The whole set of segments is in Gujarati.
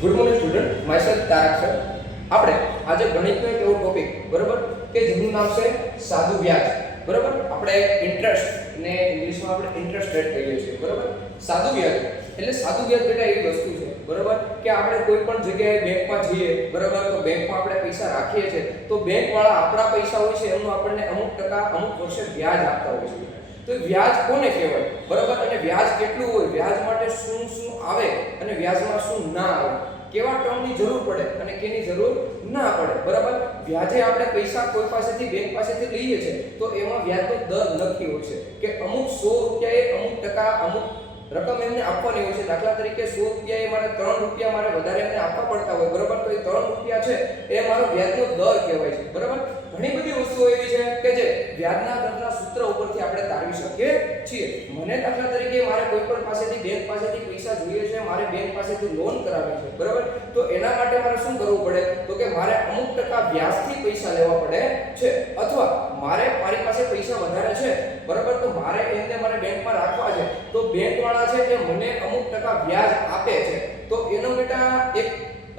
Good morning student, myself Tarak sir. આપણે આજે ગણિતનો એક એવો ટોપિક બરાબર કે જેનું નામ છે સાદું વ્યાજ. બરાબર, આપણે ઇન્ટરેસ્ટ ને ઇંગ્લિશમાં આપણે ઇન્ટરેસ્ટ રેટ કહીએ છીએ. બરાબર, સાદું વ્યાજ એટલે સાદું વ્યાજ બેટા એવી વસ્તુ છે બરાબર કે આપણે કોઈ પણ જગ્યાએ બેંકમાં જઈએ બરાબર, તો બેંકમાં આપણે પૈસા રાખીએ છીએ તો બેંક વાળા આપણા પૈસા હોય છે એનું આપણને અમુક ટકા અમુક વર્ષે વ્યાજ આપતા હોય છે. તો વ્યાજ કોને કહેવાય બરાબર, અને વ્યાજ કેટલું હોય, વ્યાજ માટે શું શું આવે અને વ્યાજમાં શું ના આવે, કેવા ટર્મની જરૂર પડે અને કેની જરૂર ના પડે. બરાબર, વ્યાજે આપણે પૈસા કોઈ પાસેથી બેંક પાસેથી લઈએ છે તો એમાં વ્યાજનો દર લખી હોય છે કે અમુક 100 રૂપિયાએ અમુક ટકા અમુક રકમ એમને આપવાની હોય છે. દાખલા તરીકે 100 રૂપિયાએ મારે 3 રૂપિયા મારે વધારે એમને આપવા પડતા હોય બરાબર, તો એ 3 રૂપિયા છે એ મારો વ્યાજનો દર કહેવાય છે. બરાબર, ઘણી બધી વસ્તુઓ એવી છે કે જે વ્યાજના દરના સૂત્ર ઉપરથી આપણે તારવી શકીએ છીએ. મને દાખલા તરીકે મારે કોઈ પણ પાસેથી બેંક પાસેથી પૈસા જોઈએ છે, મારે બેંક પાસેથી લોન કરાવી છે બરાબર, તો એના માટે મારે શું કરવું પડે તો કે મારે અમુક ટકા વ્યાજથી પૈસા લેવા પડે છે, અથવા મારી પાસે પૈસા વધારે છે બરાબર, તો મારે એમને મારે બેંકમાં રાખવા છે તો બેંક વાળા છે એ મને અમુક ટકા વ્યાજ આપે છે. તો એનો બેટા એક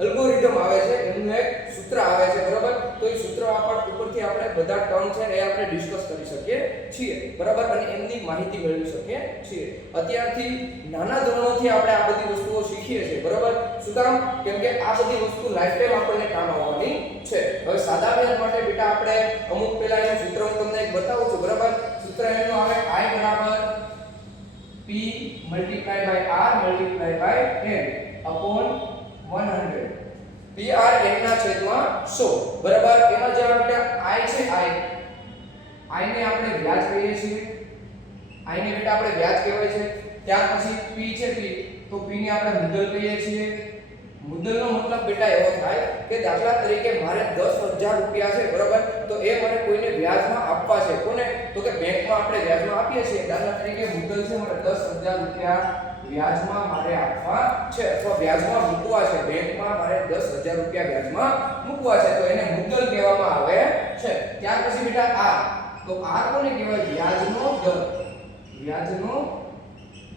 એલ્ગોરિધમ આવે છે, એનું એક સૂત્ર આવે છે બરાબર, તો એ સૂત્ર ઉપરથી આપણે બધા ટર્મ છે એ આપણે ડિસ્કસ કરી શકીએ છીએ બરાબર, અને એમની માહિતી મેળવી શકીએ છીએ. અત્યારથી નાના ધોરણોથી આપણે આ બધી વસ્તુઓ શીખીએ છીએ બરાબર. શું કામ? કેમ કે આ બધી વસ્તુ લાઈફ ટાઈમ આપણને કામ આવવાની છે. હવે સાદા વ્યાજ માટે બેટા આપણે અમુક પહેલા એનું સૂત્ર હું તમને એક બતાવું છું બરાબર. સૂત્ર એનું આવે I બરાબર P multiplied by R multiplied by N upon 100. PR n ના છેદમાં 100 બરાબર. એમાં જે બેટા I છે, I ને આપણે વ્યાજ કહીએ છીએ, I ને બેટા આપણે વ્યાજ કહેવાય છે. ત્યાર પછી P છે, P તો P ને આપણે મુદ્દલ કહીએ છીએ. મુદ્દલનો મતલબ બેટા એવો થાય કે દાખલા તરીકે મારે 10,000 રૂપિયા છે બરાબર, તો એ મારે કોઈને વ્યાજમાં આપવા છે. કોને? તો કે બેંકમાં આપણે વ્યાજમાં આપીએ છીએ. દાખલા તરીકે મુદ્દલ છે મારે 10,000 રૂપિયા વ્યાજમાં મારે આપવા છે અથવા વ્યાજમાં મૂકવા છે. બેંકમાં મારે 10,000 રૂપિયા વ્યાજમાં મૂકવા છે તો એને મુદ્દલ કહેવામાં આવે છે. ત્યાર પછી બેટા R, તો R કોને કહેવાય? વ્યાજનો દર. વ્યાજનો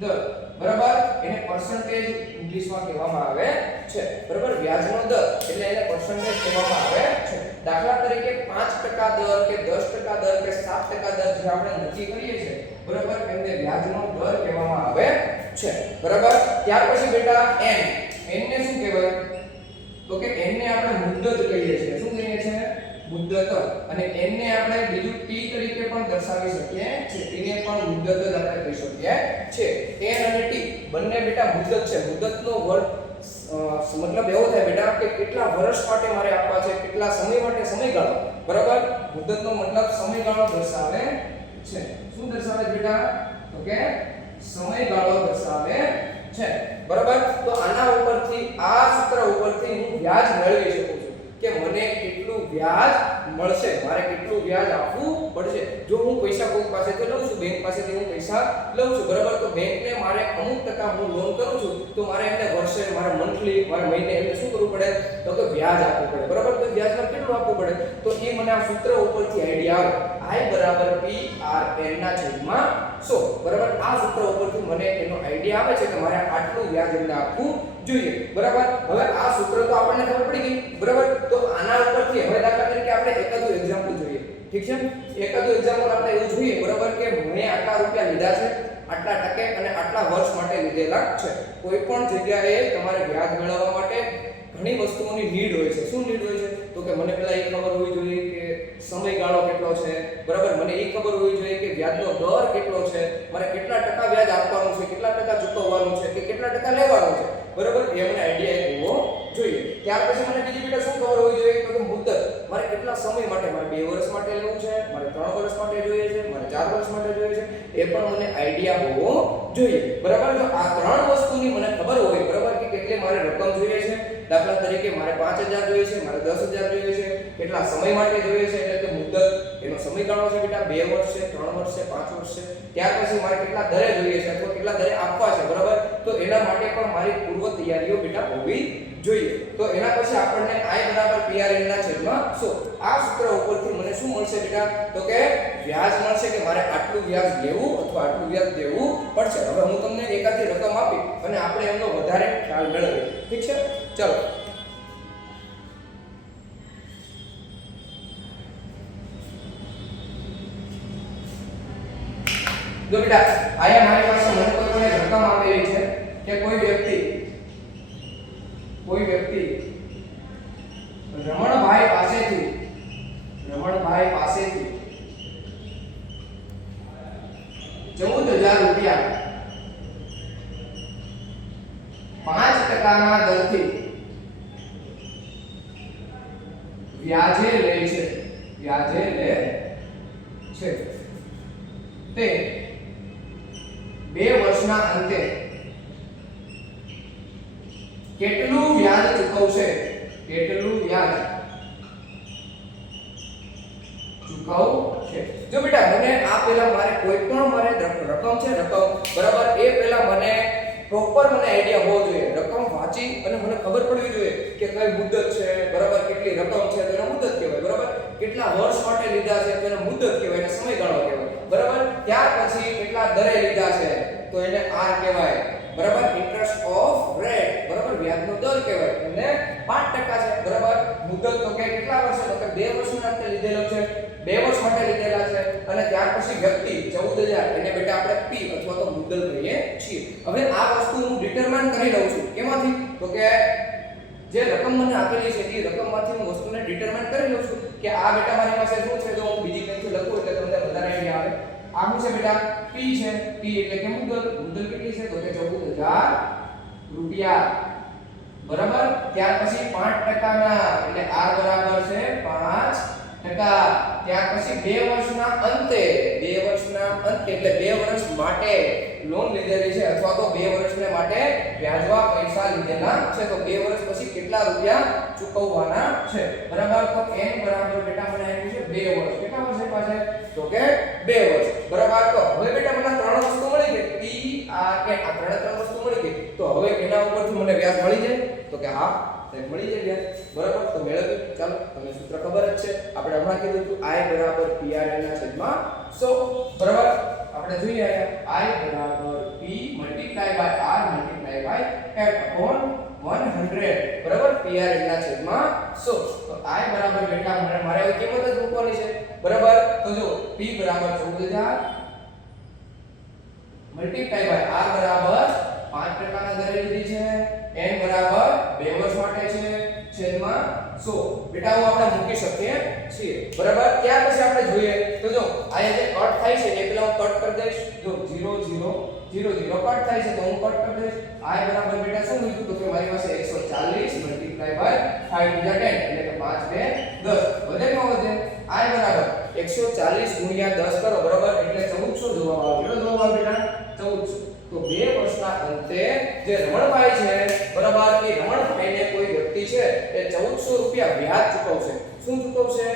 દર બરાબર, એને પર્સન્ટેજ ઇંગ્લિશમાં કહેવામાં આવે છે બરાબર. વ્યાજનો દર એટલે એને પર્સન્ટેજ કહેવામાં આવે છે. દાખલા તરીકે 5% દર કે 10% દર કે 7% દર જે આપણે નક્કી કરીએ છીએ બરાબર, એને વ્યાજનો દર કહેવામાં આવે છે બરાબર. ત્યાર પછી બેટા n ને શું કહેવાય તો કે n ને આપણે મુદ્દત કહીએ છીએ. શું કહીએ છીએ? મુદ્દત. અને n ને આપણે બીજું t તરીકે પણ દર્શાવી શકીએ છીએ. t ને પણ મુદ્દત જ આપણે કહી શકીએ છીએ. n અને t બંને બેટા મુદ્દત છે. મુદ્દતનો વર્ગ મતલબ એવો થાય બેટા કે કેટલા વર્ષ માટે મારે આપવા છે, કેટલા સમય માટે, સમયગાળો બરાબર. મુદ્દતનો મતલબ સમયગાળો દર્શાવે છે. શું દર્શાવે બેટા તો કે સમયગાળો દર્શાવે છે બરાબર. તો આના ઉપરથી આ સૂત્ર ઉપરથી હું વ્યાજ મેળવી શકું છું કે મને કેટલું વ્યાજ મળશે, મારે કેટલું વ્યાજ આપવું પડશે. જો હું પૈસા કોઈ પાસેથી લઉં છું, બેંક પાસેથી હું પૈસા લઉં છું બરાબર, તો બેંકને મારે અમુક ટકા હું લોન કરું છું તો મારે એમને વર્ષે, મારે મંથલી, મારે મહિને એમને શું કરવું પડે તો કે વ્યાજ આપવું પડે બરાબર. તો વ્યાજમાં કેટલું આપવું પડે તો એ મને આ સૂત્ર ઉપરથી આઈડિયા આવે. I બરાબર P R N ના છેદમાં 100 બરાબર. આ સૂત્ર ઉપરથી મને એનો આઈડિયા આવે છે કે મારે આટલું વ્યાજ એમને આપવું જોઈએ બરાબર. હવે આ સૂત્ર તો આપણને ખબર પડી ગઈ બરાબર. તો આના ઉપરથી હવે દાખલા તરીકે આપણે એકાદું એક્ઝામ્પલ જોઈએ. ઠીક છે, એકાદું એક્ઝામ્પલ આપણે એવું જોઈએ બરાબર કે મેં આટલા રૂપિયા લીધા છે, આટલા ટકે અને આટલા વર્ષ માટે લીધેલા છે. કોઈ પણ જગ્યાએ તમારે વ્યાજ મેળવવા માટે ઘણી વસ્તુઓની નીડ હોય છે. શું નીડ હોય છે તો કે મને પહેલા એ ખબર હોવી જોઈએ કે સમયગાળો કેટલો છે બરાબર, મને એ ખબર હોવી જોઈએ કે વ્યાજનો દર કેટલો છે, મારે કેટલા ટકા વ્યાજ આપવાનું છે, કેટલા ટકા ચૂકવવાનું છે કે કેટલા ટકા લેવાનું છે બરાબર, એ મને આઈડિયા હોવો જોઈએ. ત્યાર પછી મને બીજી બેટા શું ખબર હોવી જોઈએ તો કે મુદ્દત, મારે કેટલા સમય માટે, મારે 2 વર્ષ માટે લેવું છે, મારે 3 વર્ષ માટે જોઈએ છે, મારે 4 વર્ષ માટે જોઈએ છે, એ પણ મને આઈડિયા હોવો જોઈએ બરાબર. જો આ 3 વસ્તુની મને ખબર હોય બરાબર કે કેટલી મારે રકમ જોઈએ છે, દાખલા તરીકે મારે 5,000 જોઈએ છે, મારે 10,000 જોઈએ છે, કેટલા સમય માટે જોઈએ છે એટલે કે મુદ્દત, એનો સમયગાળો છે બેટા 2 વર્ષ છે, 3 વર્ષ છે, 5 વર્ષ છે. ત્યાર પછી મારે કેટલા દરે જોઈએ છે અથવા કેટલા દરે આપવા છે બરાબર, તો એના માટે પણ મારી પૂર્વ તૈયારીઓ બેટા હોવી જોઈએ. તો એના પછી આપણને I બરાબર PRN ના છેદમાં 100 આ સૂત્ર ઉપરથી મને શું મળશે બેટા? તો કે વ્યાજ મળશે કે મારે આટલું વ્યાજ લેવું અથવા આટલું વ્યાજ દેવું પડશે. હવે હું તમને એકાદી રકમ આપી અને આપણે એમનો વધારે ખ્યાલ મેળવીએ. ઠીક છે? ચલો. જો બેટા આયા મારી પાસે મને કોઈ રકમ આપેલી છે કે કોઈ વ્યક્તિ રમણભાઈ પાસેથી 14000 રૂપિયા 5% ના દરથી વ્યાજે લે છે તે 2 વર્ષના અંતે કેટલું વ્યાજ ચૂકવશે? જો બેટા મને આ પહેલા મારે કોઈ પણ રકમ છે બરાબર એ પહેલા મને પ્રોપર આઈડિયા હોવો જોઈએ. રકમ વાંચી અને મને ખબર પડવી જોઈએ કે કઈ મુદત છે બરાબર, કેટલી રકમ છે તો એને મુદત કહેવાય બરાબર, કેટલા વર્ષ માટે લીધા છે તો એને મુદત કહેવાય, એને સમયગાળો કહેવાય બરાબર. ત્યાર પછી કેટલા દરે લીધા છે તો એને R કહેવાય બરાબર, ઇન્ટરેસ્ટ ઓફ રેટ બરાબર, વ્યાજનો દર કહેવાય, અને 5% છે બરાબર. મુદત તો કે કેટલા વર્ષ તો કે 2 વર્ષના અંતે લીધેલો છે, 2 વર્ષ માટે લીધેલા છે. અને ત્યાર પછી વ્યક્તિ 14000 એને બેટા આપણે P અથવા તો મુદ્દલ કહીએ છીએ. હવે આ વસ્તુ હું ડિટરમાઇન કરી લઉં છું કેમાંથી? તો કે જે રકમ મને આપેલી છે એ રકમમાંથી હું વસ્તુને ડિટરમાઇન કરી લઉં છું કે આ બેટા મારી પાસે શું છે. જો હું બીજી કંઈથી લખું એટલે તમને વધારે આઈડિયા આવે. આ શું છે બેટા? P છે. P એટલે કે મુદ્દલ કેટલી છે? તો કે 14000 રૂપિયા બરાબર. ત્યાર પછી 5% ના એટલે R બરાબર છે 5%. ત્યાર પછી 2 વર્ષના અંતે એટલે 2 વર્ષ માટે લોન લીધેલી છે અથવા તો 2 વર્ષને માટે વ્યાજવા પૈસા લીધેલા છે. તો 2 વર્ષ પછી કેટલા રૂપિયા ચૂકવવાના છે બરાબર. તો n બરાબર બેટા મને આપ્યું છે 2 વર્ષ. કેટલા વર્ષ પાસે? તો કે 2 વર્ષ બરાબર. તો હવે બેટા મને 3 વસ્તુ મળી ગઈ. P R કે આ 3 વસ્તુ મળી ગઈ. તો હવે એના ઉપરથી મને વ્યાજ મળી જાય? તો કે હા મળી જાય વ્યાજ બરાબર. તો મેળવ્યું. ચાલો તમને સૂત્ર ખબર જ છે, આપણે હમણાં કીધું હતું I બરાબર PRN ના છેદમાં 100 બરાબર. આપણે જોઈએ I બરાબર P multiply by R multiply by F upon 100 બરાબર. PRN ના છેદમાં 100. તો I બરાબર બેટા મારે હવે કિંમત જ મૂકવાની છે બરાબર. તો જો P બરાબર 14000 મલ્ટીપ્લાય બાય R બરાબર 5% ના દરે લીધી છે, n બરાબર 2 વર્ષ માટે છે છેદમાં 100 બેટા હું આપણે મૂકી શકીએ છીએ બરાબર. ત્યાર પછી આપણે જોઈએ તો જો આ જે કટ થાય છે એ પેલા હું કટ કરી દઈશ. જો 0 0 0 0 કટ થાય છે તો હું કટ કરી દઈશ. I બરાબર બેટા શું લીધું? તો કે મારી પાસે 140 મલ્ટીપ્લાય બાય 5 * 10 એટલે કે 5 2 10 વધે કે ન વધે? I બરાબર 140 ગુણ્યા 10 કરો બરાબર એટલે 1400 જવાબ આવે. કેટલો જવાબ આવે બેટા? 1400. તો 2 વર્ષના અંતે જે રમણભાઈ છે બરાબર, એ રમણભાઈને કોઈ વ્યક્તિ છે એ 1400 રૂપિયા વ્યાજ ચૂકવશે. શું ચૂકવશે?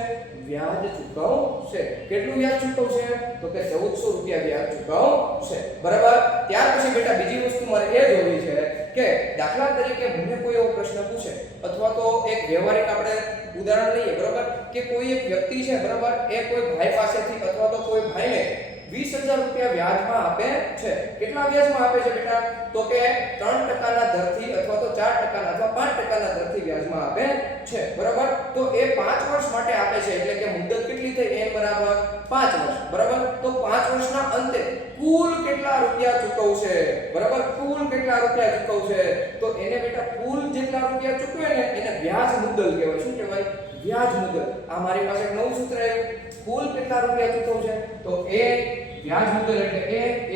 વ્યાજ ચૂકવશે. કેટલું વ્યાજ ચૂકવશે? તો કે 1400 રૂપિયા વ્યાજ ચૂકવશે બરાબર. ત્યાર પછી બેટા બીજી વસ્તુ મારે એ જોવી છે કે દાખલા તરીકે મને કોઈ એવો પ્રશ્ન પૂછે અથવા તો એક વ્યવહારિક આપણે ઉદાહરણ લઈએ બરાબર, કે કોઈ એક વ્યક્તિ છે બરાબર, એ કોઈ ભાઈ પાસેથી અથવા તો કોઈ ભાઈને 20000 રૂપિયા વ્યાજમાં આપે છે. કેટલા વ્યાજમાં આપે છે બેટા? તો કે 3% ના દરથી અથવા તો 4% ના અથવા 5% ના દરથી વ્યાજમાં આપે છે બરાબર. તો એ 5 વર્ષ માટે આપે છે એટલે કે મુદત કેટલી થઈ? n બરાબર 5 વર્ષ બરાબર. તો 5 વર્ષના અંતે કુલ કેટલા રૂપિયા ચૂકવશે બરાબર? કુલ કેટલા રૂપિયા ચૂકવશે? તો એને બેટા કુલ જેટલા રૂપિયા ચૂકવે ને એને વ્યાજ મુદ્દલ કહેવાય. શું કહેવાય? વ્યાજ મુદ્દલ. આ મારી પાસે એક નવું સૂત્ર આવ્યું. કુલ કેટલા રૂપિયા ચૂકવશે? તો એ વ્યાજ મુદ્દલ એટલે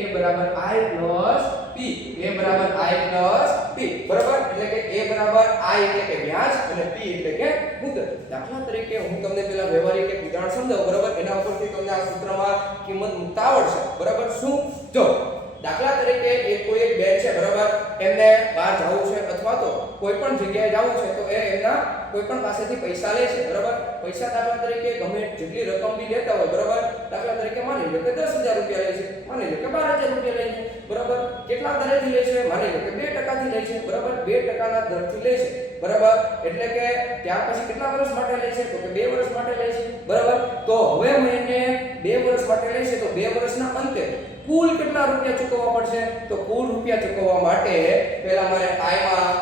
a બરાબર I plus P. a બરાબર I plus P બરાબર. એટલે કે a બરાબર I એટલે કે વ્યાજ અને P એટલે કે મુદ્દલ. દાખલા તરીકે હું તમને પેલા વ્યવહારિક એક ઉદાહરણ સમજાવું બરાબર, એના ઉપરથી તમને આ સૂત્રમાં કિંમત મૂકતા આવડશે બરાબર. શું? જો દાખલા તરીકે કોઈ એક બેન છે બરાબર, એમને બહાર જવું છે અથવા તો કોઈ પણ જગ્યાએ જવું છે તો એ એમના કોઈ પણ પાસેથી પૈસા લે છે બરાબર, પૈસા દાખલા તરીકે ગમે જેટલી રકમ બી લેતા હોય બરાબર, દાખલા તરીકે માની લો કે 10,000 રૂપિયા લે છે, માની લો કે 12,000 રૂપિયા લે છે બરાબર, કેટલા દરેથી લે છે, માની લો કે 2% થી લે છે બરાબર, 2% ના દરથી લે છે બરાબર, એટલે કે ત્યાર પછી કેટલા વર્ષ માટે લે છે, તો કે 2 વર્ષ માટે લે છે બરાબર. તો હવે મહિને 2 વર્ષ માટે લે છે, તો 2 વર્ષના અંતે કુલ કેટલા રૂપિયા ચૂકવવા પડશે, તો કુલ રૂપિયા ચૂકવવા માટે પહેલા મારે આયમાં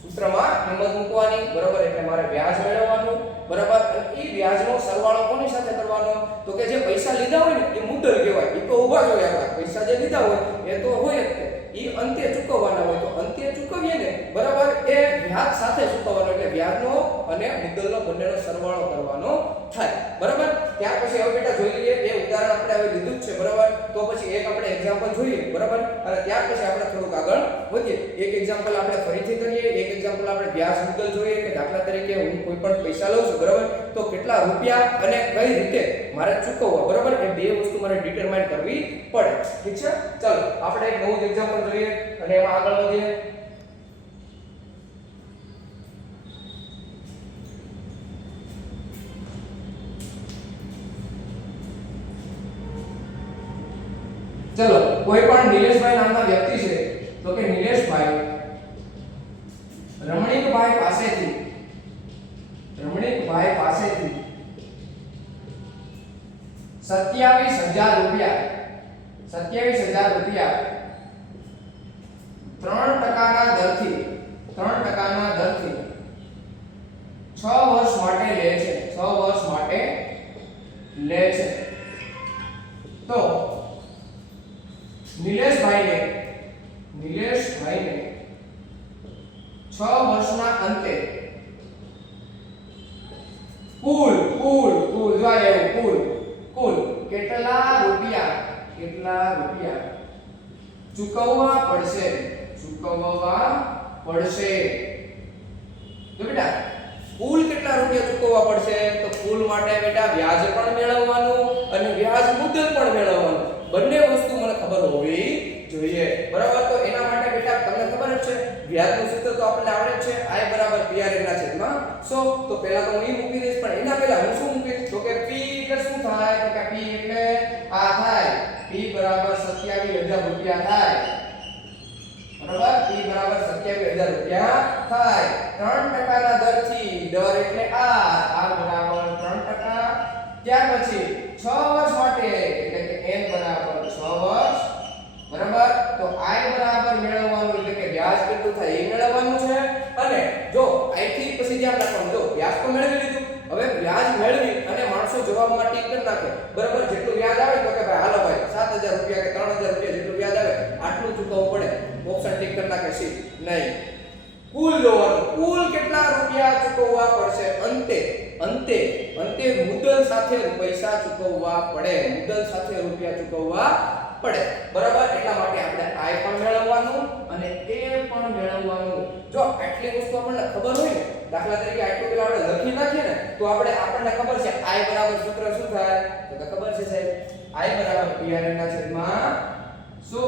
સૂત્રમાં કિંમત મૂકવાની બરાબર, એટલે મારે વ્યાજ મેળવવાનું બરાબર, અને એ વ્યાજનો સરવાળો કોની સાથે કરવાનો, તો કે જે પૈસા લીધા હોય ને એ મુદ્દલ કહેવાય, એ તો ઊભા જ હોય, આપણા પૈસા જે લીધા હોય એ તો હોય જ તે, એ અંતે ચૂકવવાના હોય, તો અંતે ચૂકવીએ ને બરાબર એ વ્યાજ સાથે ચૂકવવાનો, એટલે વ્યાજનો અને મુદ્દલનો બંનેનો સરવાળો કરવાનો થાય બરાબર. ત્યાર પછી હવે બેટા જોઈ લઈએ, એ ઉદાહરણ આપણે હવે લીધું જ છે બરાબર, તો પછી એક આપણે એક્ઝામ્પલ જોઈએ બરાબર, અને ત્યાર પછી આપણે થોડુંક આગળ વધીએ. એક એક્ઝામ્પલ આપણે ફરીથી કરીએ, એક એક્ઝામ્પલ આપણે વ્યાજ મુદ્દલ જોઈએ કે દાખલા તરીકે હું કોઈ પણ પૈસા લઉં છું બરાબર, તો કેટલા રૂપિયા અને કઈ રીતે મારે ચૂકવવા બરાબર, એ બે વસ્તુ મારે ડિટરમાઇન કરવી પડે. ઠીક છે, ચાલો આપણે એક નવું એક્ઝામ્પલ જોઈએ અને એમાં આગળ વધીએ. ચલો કોઈ પણ નિલેશભાઈ નામના વ્યક્તિ છે, તો કે નિલેશભાઈ રમણીકભાઈ પાસેથી 27,000 રૂપિયા 3% દરથી 6 વર્ષ માટે લે છે તો નિલેશભાઈને 6 વર્ષના અંતે કુલ કેટલા રૂપિયા ચૂકવવા પડશે તો બેટા કુલ કેટલા રૂપિયા ચૂકવવા પડશે, તો કુલ માટે બેટા વ્યાજ પણ મેળવવાનું અને વ્યાજ મુદ્દલ પણ મેળવવાનું, બંને વસ્તુ મને ખબર હોવી જોઈએ બરાબર. તો એના માટે બેટા તમને ખબર જ છે વ્યાજનું સૂત્ર તો આપણને આવડે જ છે, I બરાબર PRN ના છેદમાં 100. તો પહેલા તો હું ઈ મૂકી દઈશ, પણ એના પહેલા હું શું મૂકીશ, તો કે P એટલે શું થાય, તો કે P એટલે આ થાય, P બરાબર 27,000 રૂપિયા થાય બરાબર, P બરાબર 27,000 રૂપિયા થાય 3% ના દરથી, દર એટલે R બરાબર 3%. ત્યાર પછી 6 વર્ષ માટે એટલે કે N બરાબર 6 વર્ષ બરાબર. તો I બરાબર મેળવવાનું એટલે કે વ્યાજ કેટલું થાય એ મેળવવાનું છે, અને જો I થી પછી ધ્યાન રાખવાનું, જો વ્યાજ તો મેળવી લીધું, હવે વ્યાજ મેળવી અને માણસો જવાબમાં ટીક કરી નાખે બરાબર, જેટલું વ્યાજ આવે તો કે ભાઈ હાલો ભાઈ 7,000 રૂપિયા કે 3,000 રૂપિયા જેટલું વ્યાજ આવે આટલું ચૂકવવું પડે, ઓપ્શન ટીક કરી નાખે સી નહીં. કુલ જોવાનું, કુલ કેટલા રૂપિયા ચૂકવવા પડશે અંતે મુદ્દલ સાથે પૈસા ચૂકવવા પડે, બરાબર. એટલા માટે આપણે I પણ મેળવવાનું અને A પણ મેળવવાનું. જો આટલી વસ્તુ આપણને ખબર હોય ને, દાખલા તરીકે આટલું પેલા આપણે લખી નાખીએ ને, તો આપણને ખબર છે I બરાબર સૂત્ર શું થાય, તો કે ખબર છે સાહેબ, I બરાબર PRN ના છેદમાં 100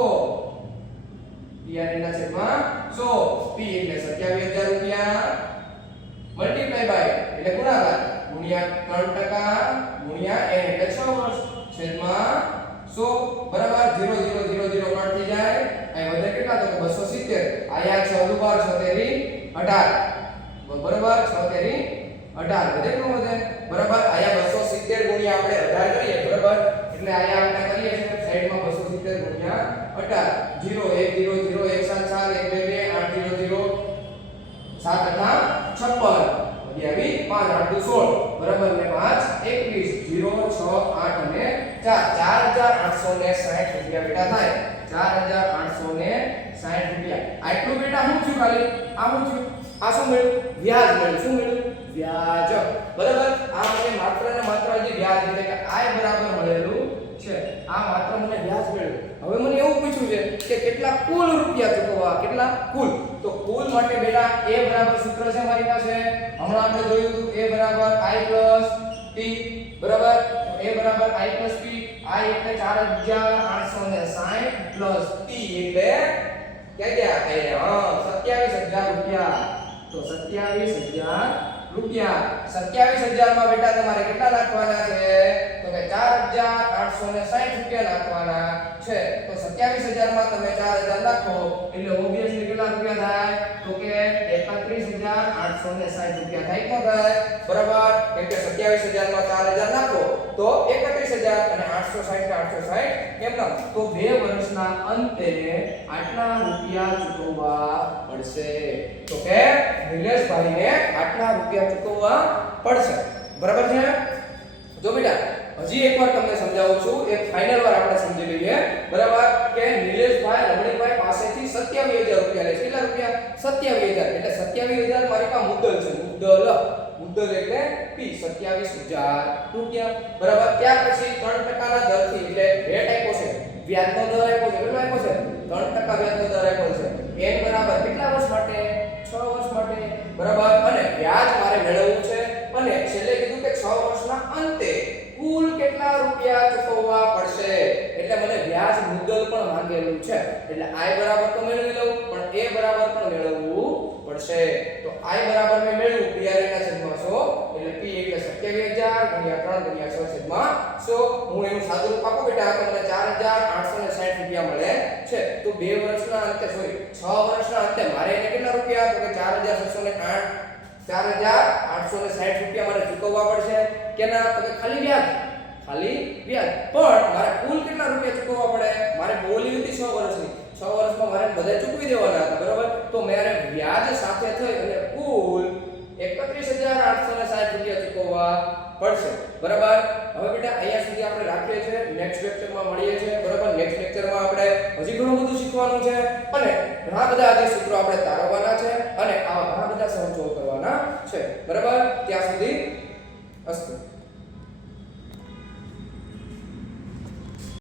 P એટલે 27,000 રૂપિયા મલ્ટીપ્લાય બાય એટલે ગુણાકાર ગુણ્યા 3% ગુણ્યા N એટલે 6 વર્ષ છેદમાં 100 બરાબર. 0 0 0 0 કટ થઈ જાય, અહીં વધે કેટલા, તો 270. આયા 6 દુ 12 6 તેરી 18 બરાબર, 6 તેરી 18 વધે કે ન વધે બરાબર. આયા 270 ગુણ્યા આપણે 18 કરીએ બરાબર, એટલે આયા આપણે કરીએ છે સાઈડમાં 270 ગુણ્યા 18 0 1 0 0 1 7 4 1 2 2 8 0 0 7 8 56 વધી આવી 5 8 2 16 બરાબર, ને 5 21 0 6 8 અને 4,860 રૂપિયા બેટા થાય, 4,860 રૂપિયા. આટલું બેટા શું થયું, ખાલી આ શું થયું, આ શું મળ્યું, વ્યાજ મળ્યું. શું મળ્યું, વ્યાજ બરાબર. આ મને માત્ર ને માત્ર જે વ્યાજ એટલે કે I બરાબર મળેલું છે, આ માત્ર મને વ્યાજ મળ્યું. હવે મને એવું પૂછ્યું છે કે કેટલા કુલ રૂપિયા ચૂકવવા, કેટલા કુલ, તો કુલ માટે બેટા A બરાબર સૂત્ર છે મારી પાસે, હમણાં આપણે જોયું હતું A બરાબર I plus P બરાબર. A બરાબર I plus P, I એટલે 4,860 plus P એટલે ક્યાં ગયા, 27,000 રૂપિયા તો 27000 રૂપિયા. 27000 માં બેટા તમારે કેટલા નાખવાના છે? તો કે 4860 રૂપિયા નાખવાના છે. તો 27000 માં તમે 4000 નાખો એટલે ઓબવિયસલી કેટલા રૂપિયા થાય? તો કે 31860 રૂપિયા થાય કે ન થાય? બરાબર. કેમ કે 27000 માં 4000 નાખો તો 31000 અને 860 860 કેમ ના? તો 2 વર્ષના અંતે આટલા રૂપિયા ચૂકવવા પડશે. તો કે નિલેશભાઈને આટલા રૂપિયા ચૂકવવા પડશે. બરાબર છે? જો બેટા હજી એકવાર તમને સમજાવું છું, એક ફાઇનલ વાર આપણે સમજી લઈએ. બરાબર કે નિલેશભાઈ રમણીકભાઈ પાસેથી 27000 રૂપિયા લે છે. કેટલા રૂપિયા? 27000. એટલે 27000 મારી પાસે મુદ્દલ છે. મુદ્દલ એટલે P 27000 રૂપિયા. બરાબર. ત્યાર પછી 3% ના દરથી એટલે રેટ આપ્યો છે, વ્યાજનો દર આપ્યો છે. કેટલો આપ્યો છે? 3% વ્યાજનો દર આપ્યો છે. n બરાબર કેટલા વર્ષ માટે? 6 વર્ષ માટે. બરાબર. અને વ્યાજ મારે મેળવવું છે અને છેલ્લે કીધું કે 6 વર્ષના અંતે કુલ કેટલા રૂપિયા ચૂકવવા પડશે. એટલે મને વ્યાજ મુદ્દલ પણ માંગેલું છે. એટલે I બરાબર તો મેળવી લઉં પણ A બરાબર પણ મેળવવું પડશે. તો I બરાબર મેં મેળવ્યું PRA ના છેદમાં 100 એટલે P એટલે 27000 ગુણ્યા 3 ગુણ્યા 6 છેદમાં 100. હું એનું સાદું રૂપ આપું બેટા તો મને 4860 રૂપિયા મળે છે. તો 2 વર્ષના અંતે 6 વર્ષના અંતે મારે એને કેટલા રૂપિયા? તો કે 4860 રૂપિયા મારે ચૂકવવા પડશે. કેના? તો કે ખાલી વ્યાજ. પણ મારે કુલ કેટલા રૂપિયા ચૂકવવા પડે? મારે બોલી હતી 6 વર્ષની. 6 વર્ષમાં મારે બધા ચૂકવી દેવાના હતા. બરાબર. તો મારે વ્યાજ સાથે થઈ અને કુલ 31860 રૂપિયા ચૂકવવા પડશે. બરાબર. હવે બેટા અહીંયા સુધી આપણે રાખીએ છીએ. નેક્સ્ટ લેક્ચરમાં મળીએ છીએ. બરાબર. નેક્સ્ટ લેક્ચરમાં આપણે હજી ઘણું બધું શીખવાનું છે અને ઘણા બધા આજે સૂત્રો આપણે તારવવાના